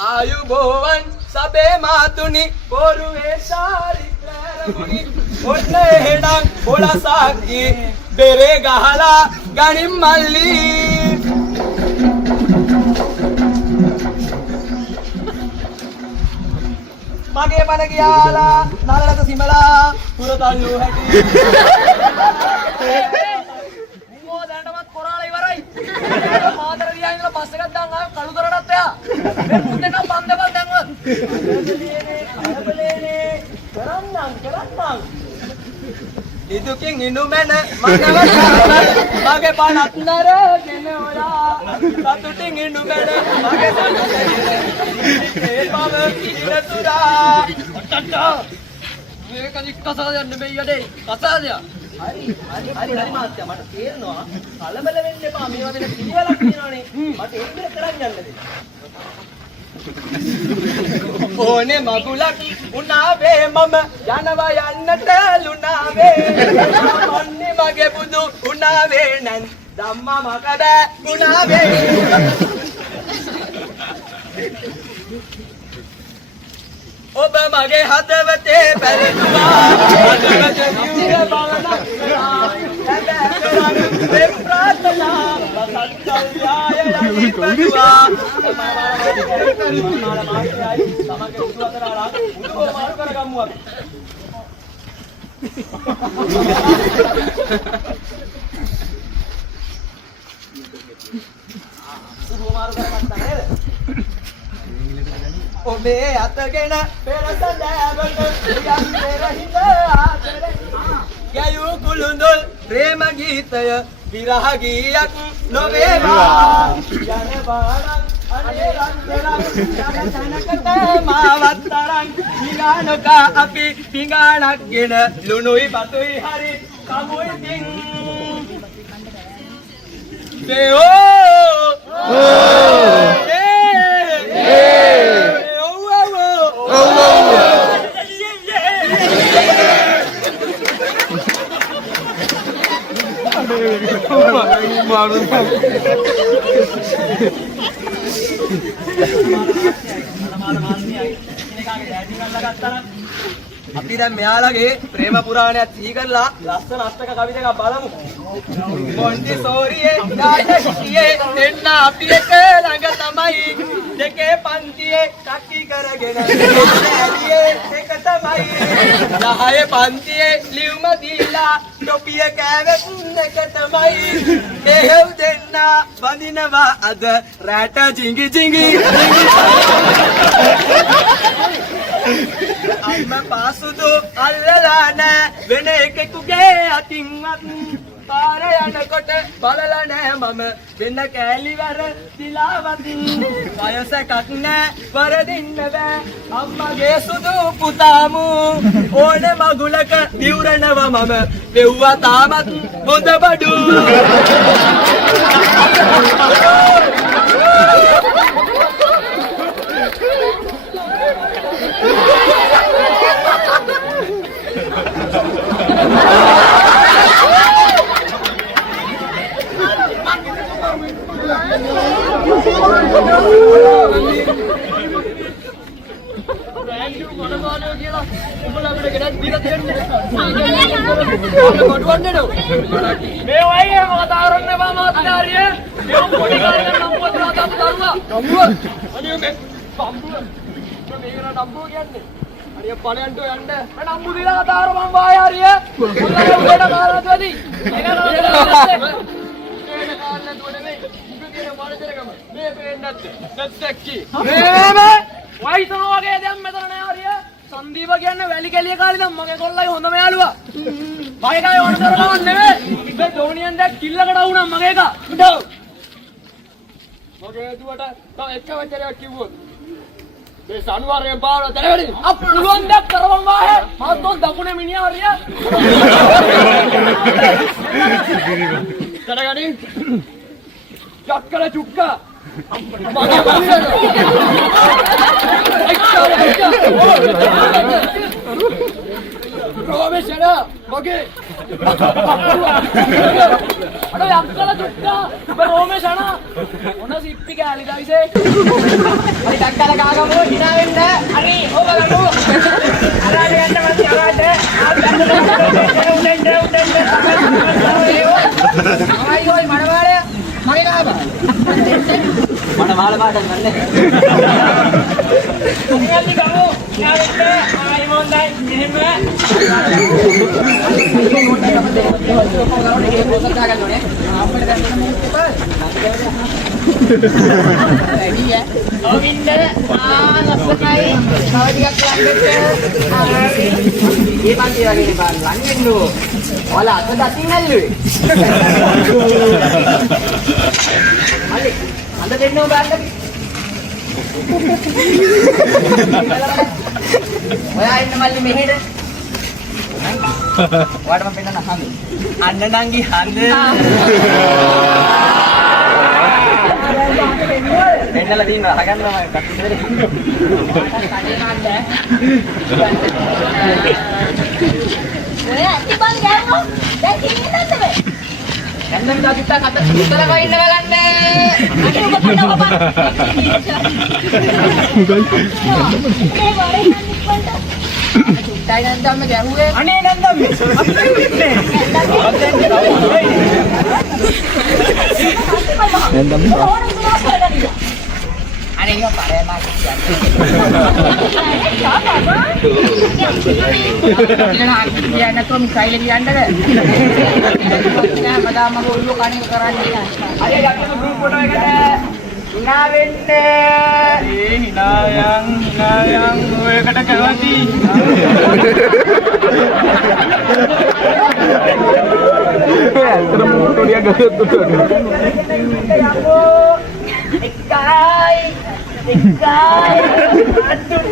ආයුබෝවන් සබේ මාතුනි පොරුවේ චාරිත්‍රාරමුණි ඔන්න එහෙනම් පොළසක්ගේ බෙරේ ගහලා ගනින් මල්ලි මගේ පණ ගියාලා නලලත සිමලා පුරතල්ලු හැටි මෝ දැනටමත් කොරාලා ඉවරයි මාතර දිහා ඉඳලා බස් එකක් දාන් ආව කළුතරටත් එයා මේ මුන්දේක පන්දපල් දැන්වත් කලබලේනේ කරන්නම් ඉදුකින් ඉනුමෙන මගේ පණත් නරගෙන ඔයා සතුටින් ඉනුමෙන මගේ ඒ බව ඉදිරතුරා මේක නික්කසාද යන්න බෑ යඩේ කසාදයක් හරි මාත්‍යා මට තේරෙනවා කලබල වෙන්න එපා මේවා වෙන පිළිවෙලක් තියෙනවානේ මට ඒක කරන්න යන්න දෙන්න ඕනේ මගුලක් උනාවේ මම යනවා යන්නට ලුණාවේ මොන්නේ මගේ බුදු උනාවේ නන් ධම්මා මකද උනාවේ ඔබ මගේ හදවතේ පැරදුවා හදවත නියුර බලනක් කරා ප්‍රාර්ථනා සත්‍යය යකිපදුවා තමගේ උඩු අතරලා උඩු මාරු කරගමු අපි උඩු මාරු කරගත්තා නේද ඔබේ අතගෙන පෙරසඳෑවට යන්නේ රහිත ආදරේ යයු කුළුඳුල් ප්‍රේම ගීතය විරහ ගීයක් නොවේවා යන බාරක් අනේ රන්තරන් යන තනකට මාවත් තරන් පිඟානක අපි පිඟානක්ගෙන ලුණුයි බතුයි හරි කමුයි තින් දේෝ අපි දැන් මෙයාලගේ ප්‍රේම පුරාණයක් සිහි කරලා ලස්සන අෂ්ටක කවි දෙකක් බලමු. මොන්ටිසෝරියේ ඩාඩියේ දෙන්න අපි එක ළඟ තමයි දෙකේ පන්තියේ කටි කරගෙන ඇලියේ එක තමයි 10 පන්තියේ ලියුම දීලා ටොපිය කෑවෙත් එක තමයි එහෙව් දෙන්න වඳිනවා අද රැට ජිංගි ජිංගි අම්මා පාසුදු අල්ලලා නෑ වෙන එකෙකුගේ අතින්වත් පාර යනකොට බලලා නෑ මම වෙන කෑලිවර දිලාවතින් වයසකක් නෑ වරදින්න බෑ අම්මගේ සුදු පුතාමු ඕනේ මගුලක දිවුරනවා මම වෙව්වා තාමත් හොඳ බඩු මේ වගේ මාතාරන්නේ මාතාරිය මේ පොඩි කාලේ නම් පුතා තාම දරුවා නම්බුව අනිය මේ බම්බුව මේකන නම්බුව කියන්නේ අනිය පණයන්ට යන්න නම්බු දීලා කතාර මම වාය හරිය මොකද උඩට කාලවත් වැඩි ඒක කාලේ දුවනේ මේ ඉබේ මානජරකම මේ පේන්නේ නැත්තේ මේ වයිසෝ වගේ දැන් මෙතන නෑ හරිය සංදීප කියන්නේ වැලි කැලිය කාලේ නම් මගේ කොල්ලයි හොඳම යාළුවා. මගේ කයි ඕන කරනව නෙවෙයි. මේ ඩෝනියන් දැක් කිල්ලකට වුණා මගේ එක. මගේ දුවට තව එක වචනයක් කිව්වොත් මේ සනුවරේ බාර දැරෙවි. අප පුළුවන් දැක් කරවම් වාහේ. මාත් දකුණේ මිනිහා හරිය. කරගනි. චක්කල චුක්කා Robeshana, okay. Ada අක්කලා දුක්කා ඔබ රෝමේෂ් අනා මොන සිප්පි කෑලි දයිසේ හරි ඩක්කල කාගමු hina වෙන්න හරි ඕක ගමු අරාට යන්න මැද අරාට උඩෙන්ද අයියෝ මනමාලය මගේ ගහපන් මනමාල පාඩම් ගන්න තුන්වෙනි ගමු hina වෙන්න ආයි මොන්දයි මෙහෙම Waduh, mampir na hang. Anda nanggi hang. Enda lah din, hagan lah. Ibang gamu, dah sini tak sampai. Enda kita kata kita lah kau ini galande. Aku bukan apa. Ini boleh nanti pun. Tay nandam में क्या हुए? अने नंदम में अब तो कितने? नंदम में अने ये पारे ना क्या? क्या ना तो मिसाइल लेके आंडा है। क्या मदा मगो उल्लू काने को कराने का? अरे जाके तो ग्रुप फोटो है क्या? Hina bende, hina yang, gue kata kawati. Terus foto dia gagal tuh. Ikai, aduh